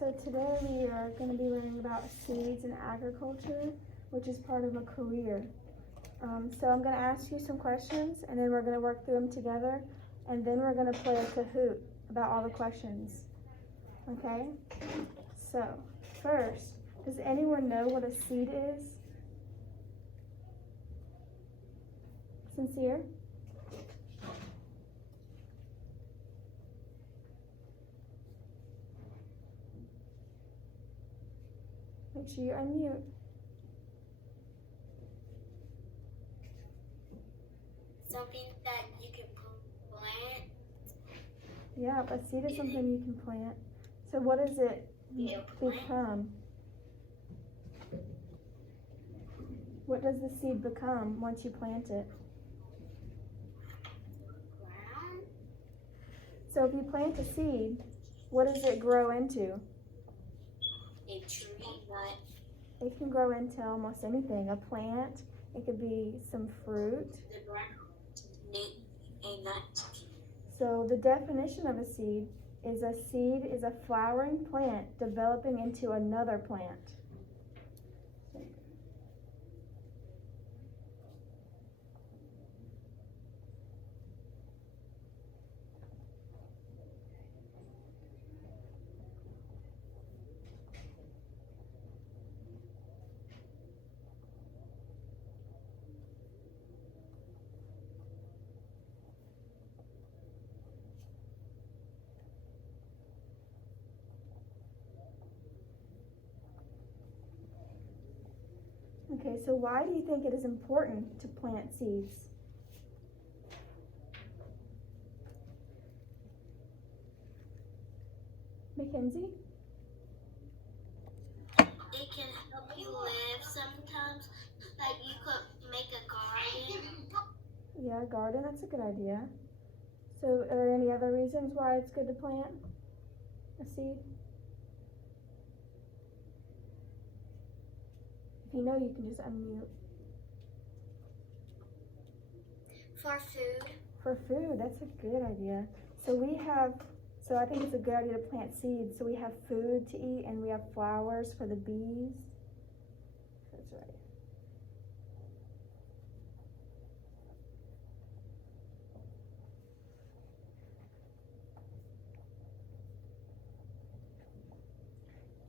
So today we are going to be learning about seeds in agriculture, which is part of a career. So I'm going to ask you some questions, and then we're going to work through them together, and then we're going to play a Kahoot about all the questions. Okay? So, first, does anyone know what a seed is? Sincere? Make sure you unmute. Something that you can plant. Yeah, a seed is something you can plant. So what does it become? What does the seed become once you plant it? Ground. So if you plant a seed, what does it grow into? A tree, nut. It can grow into almost anything. A plant, it could be some fruit. The ground. A nut. So the definition of a seed is a flowering plant developing into another plant. Okay, so why do you think it is important to plant seeds? Mackenzie? It can help you live sometimes. Like you could make a garden. Yeah, garden, that's a good idea. So are there any other reasons why it's good to plant a seed? If you know, you can just unmute. For food. For food, that's a good idea. So I think it's a good idea to plant seeds. So we have food to eat and we have flowers for the bees. That's right.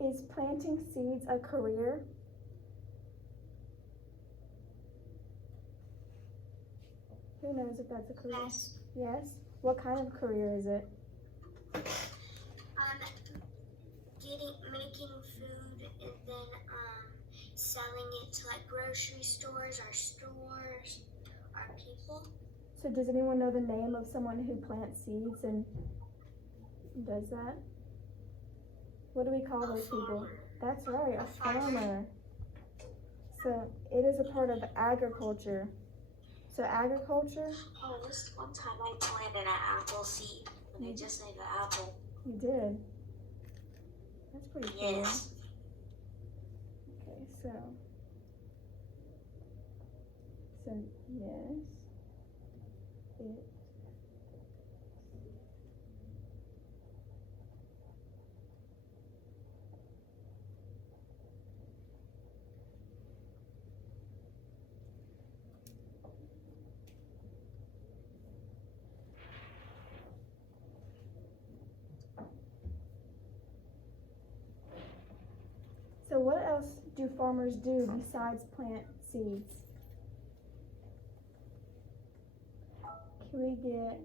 Is planting seeds a career? Who knows if that's a career? Yes. Yes? What kind of career is it? Making food and then selling it to like grocery stores or stores or people. So does anyone know the name of someone who plants seeds and does that? What do we call those people? That's right, a farmer. So it is a part of agriculture. So agriculture? Oh, this one time I planted an apple seed and I just made an apple. You did? That's pretty cool. Yes. Okay, so yes, it. So what else do farmers do besides plant seeds? Can we get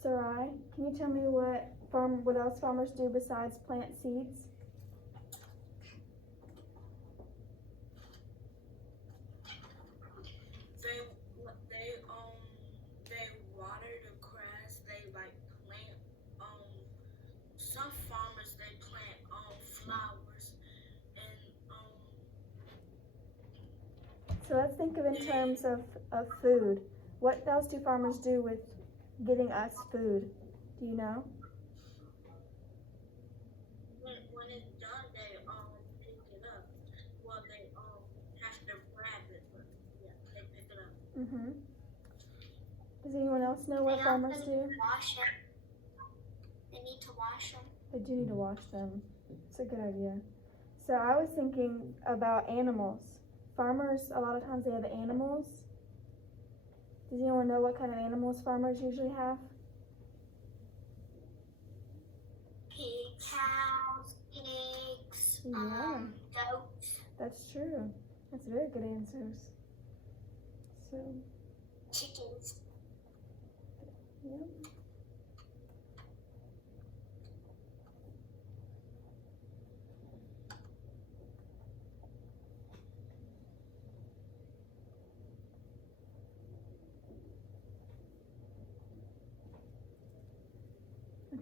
Sarai, can you tell me what else farmers do besides plant seeds? They water the grass. They like plant some farmers they plant flowers and So let's think of in terms of food. What else do farmers do with getting us food? Do you know? when it's done they pick it up. Well they have to grab it, but yeah, they pick it up. Mhm. Does anyone else know what They farmers also do? wash them. They need to wash them. They do need to wash them. It's a good idea. So I was thinking about animals. Farmers, a lot of times they have animals. Does anyone know what kind of animals farmers usually have? Cows, pigs, Yeah. goats, That's true. That's very good answers. So, chickens. yeah.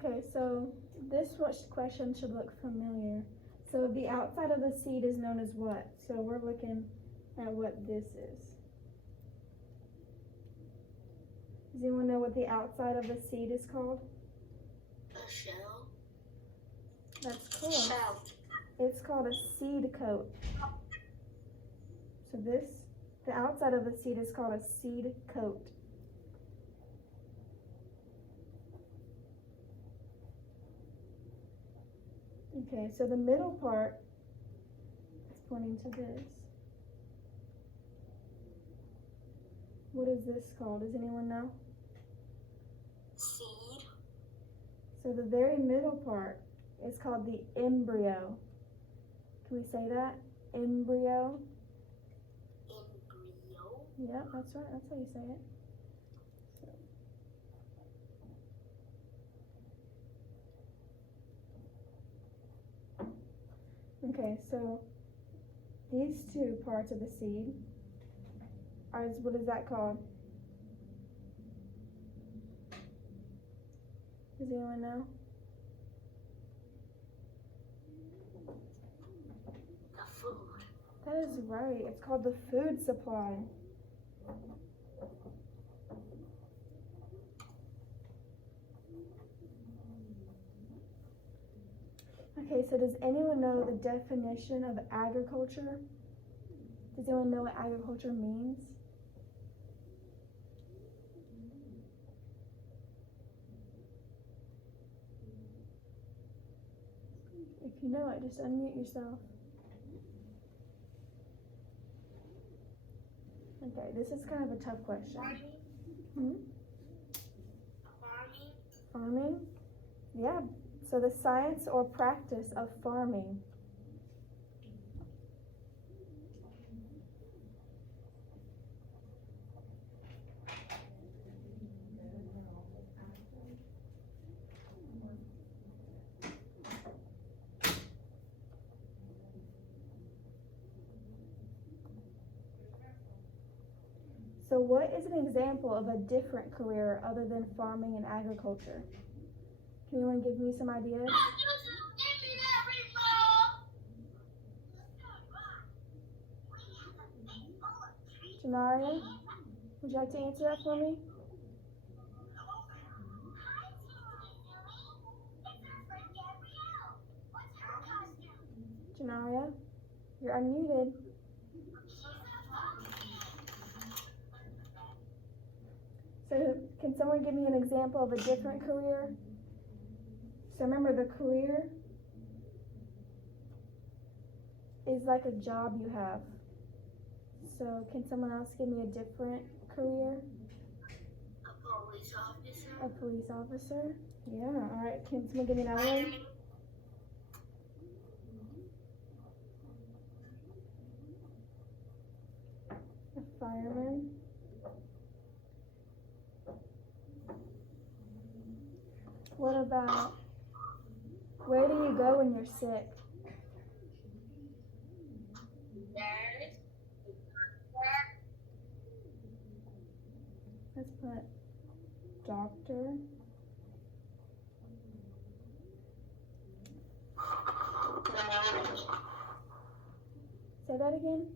Okay, so this question should look familiar. So the outside of the seed is known as what? So we're looking at what this is. Does anyone know what the outside of the seed is called? A shell. That's close. Shell. It's called a seed coat. So the outside of the seed is called a seed coat. Okay, so the middle part is pointing to this. What is this called? Does anyone know? Seed. So the very middle part is called the embryo. Can we say that? Embryo? Embryo. Yeah, that's right. That's how you say it. Okay, so these two parts of the seed what is that called? Does anyone know? The food. That is right. It's called the food supply. Okay, so does anyone know the definition of agriculture? Does anyone know what agriculture means? If you know it, just unmute yourself. Okay, this is kind of a tough question. Farming. Farming? Yeah. So the science or practice of farming. So what is an example of a different career other than farming and agriculture? Can anyone give me some ideas? Janaria, would you like to answer that for me? Janaria, you're unmuted. So can someone give me an example of a different career? So remember, the career is like a job you have. So can someone else give me a different career? A police officer. A police officer? Yeah, all right. Can someone give me another one? A fireman? What about, where do you go when you're sick? Let's put doctor. Say that again.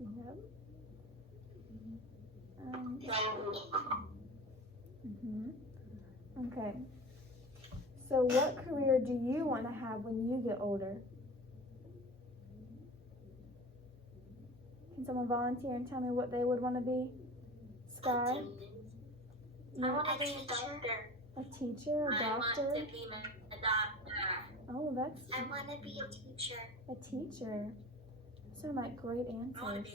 Yep. Okay. So what career do you want to have when you get older? Can someone volunteer and tell me what they would want to be? Sky? I You're want to A be a teacher. doctor. a teacher, a I doctor? want to be a doctor. Oh, that's I want to be a teacher. a teacher. Sound like great I want to answers.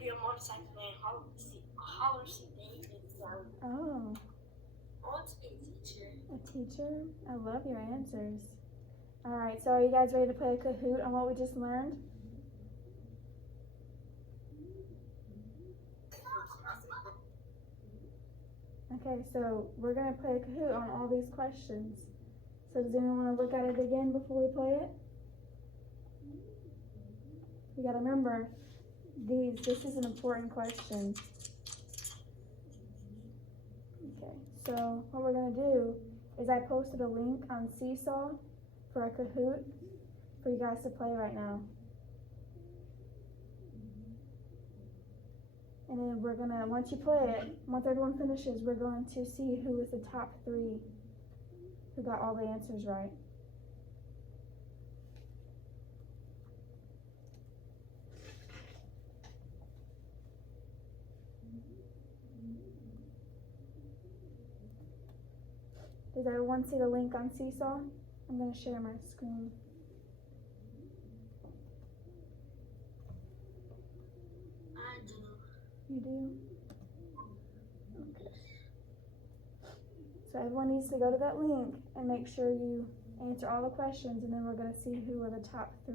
be a motorcycle man. Holler see David. Oh, I want to be a teacher. a teacher? I love your answers. Alright, so are you guys ready to play a Kahoot on what we just learned? Okay, so we're going to play a Kahoot on all these questions. So does anyone want to look at it again before we play it? You got to remember, this is an important question. Okay, so what we're going to do is I posted a link on Seesaw for a Kahoot for you guys to play right now. And then we're gonna, once you play it, once everyone finishes, we're going to see who is the top 3 who got all the answers right. Does everyone see the link on Seesaw? I'm gonna share my screen. I do. You do? Okay. So everyone needs to go to that link and make sure you answer all the questions, and then we're going to see who are the top 3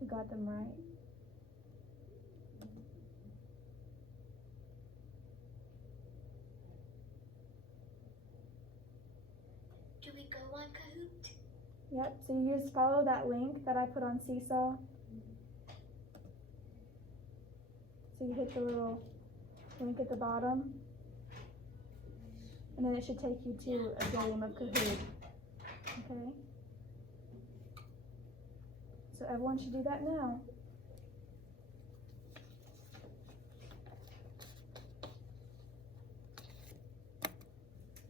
who got them right. Do we go on Kahoot? Yep, so you just follow that link that I put on Seesaw. So you hit the little link at the bottom, and then it should take you to a game of Kahoot. Okay? So everyone should do that now.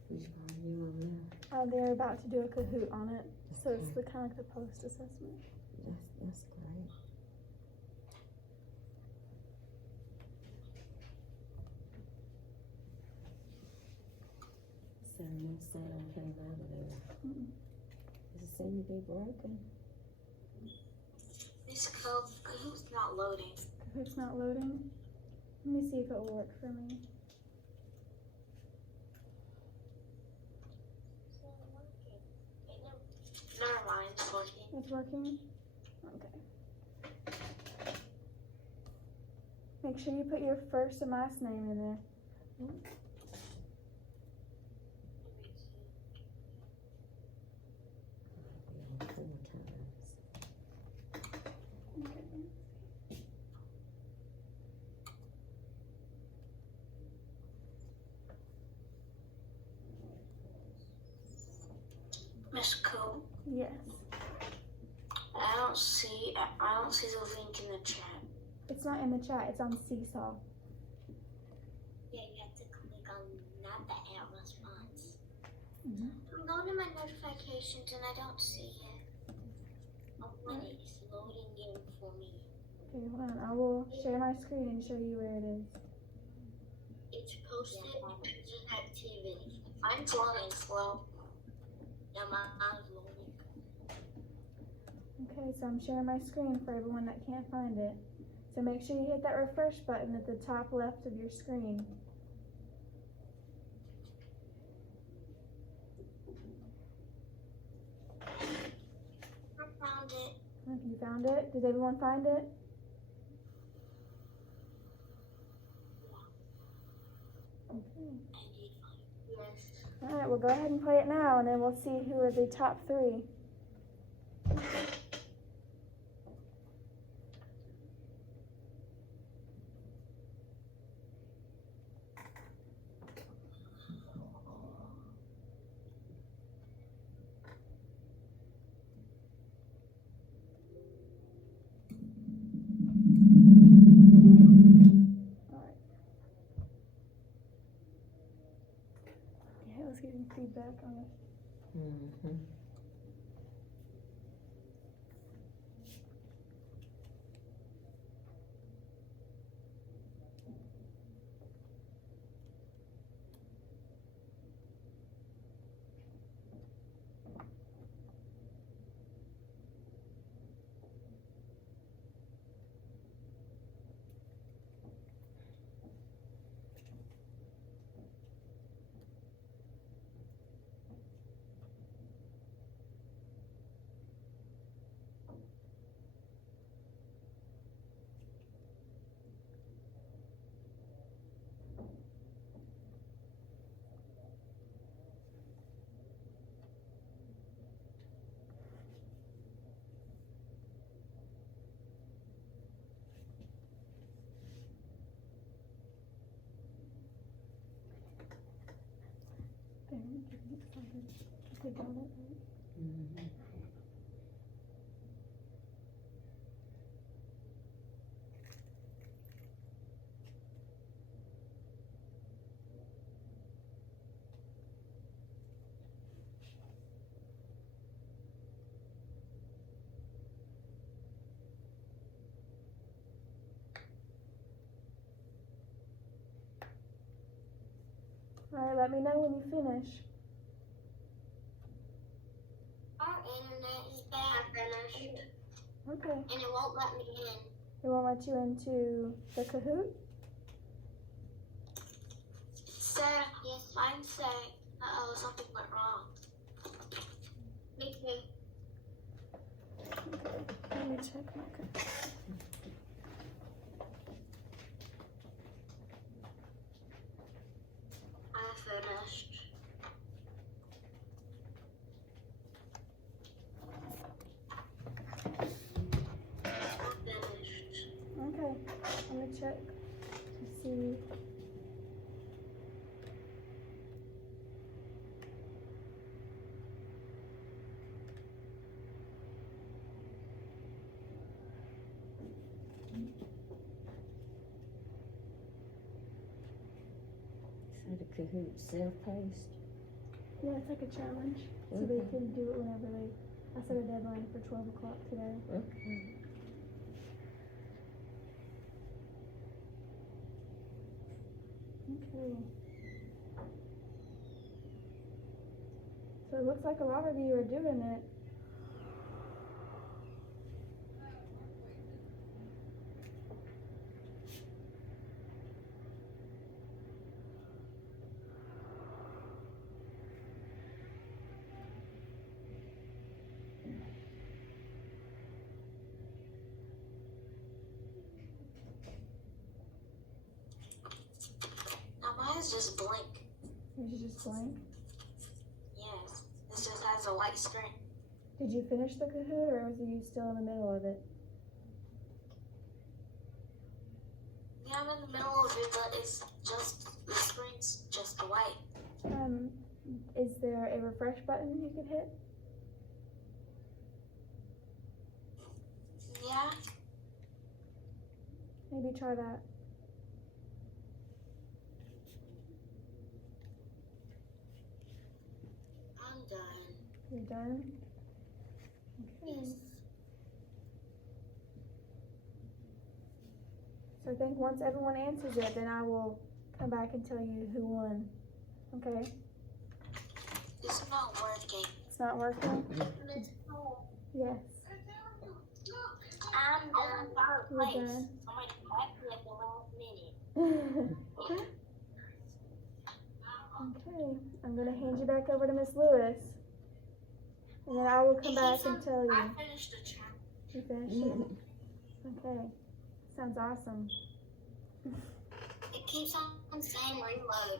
Which part are you on now? They're about to do a Kahoot on it, so it's the kind of like the post assessment. That's great. So no sound came out of there. Mm-mm. Does it seem to be broken? This Kahoot's not loading. Kahoot's not loading. Let me see if it will work for me. Never mind, it's working. It's working? Okay. Make sure you put your first and last name in there. I'll be on 4 times. Okay. Miss Cole, Yes. I don't see the link in the chat. It's not in the chat, it's on Seesaw. Yeah, you have to click on not the at response. Mhm. I'm going to my notifications and I don't see it. Oh, when it's loading in for me. Okay, hold on. I will share my screen and show you where it is. It's posted as activity. Mine's loading slow. Yeah, mine's loading. Okay, so I'm sharing my screen for everyone that can't find it. So make sure you hit that refresh button at the top left of your screen. I found it. You found it? Did everyone find it? Okay. I did find it. Yes. Alright, well go ahead and play it now and then we'll see who are the top 3. Alright. Yeah, I was getting feedback on it. Mm-hmm. Click on it. Mhm. Alright, let me know when you finish. Our internet is bad. I finished. Okay. And it won't let me in. They won't let you into the Kahoot? Yes, mine say, uh-oh, something went wrong. Me too. Let me check my Kahoot. I finished. I finished. Okay, let me check to see. So the Kahoot self-paced? Yeah, it's like a challenge. So they can do it whenever they. I set a deadline for 12 o'clock today. Okay. Okay. So it looks like a lot of you are doing it. Now mine is just blank. Is you just blank? Yes. It just has a white screen. Did you finish the Kahoot or was you still in the middle of it? Yeah, I'm in the middle of it, but it's just, the screen's just white. Is there a refresh button you could hit? Yeah? Maybe try that. I'm done. You're done? Okay. Yes. So I think once everyone answers it, then I will come back and tell you who won. Okay? It's not working. It's not working? Yes. I'm done. You're done. Somebody packed me at the last minute. Okay, I'm gonna hand you back over to Miss Lewis. And then I will come back and tell you. I finished the challenge. You finished it? Okay. Sounds awesome. It keeps on saying reload.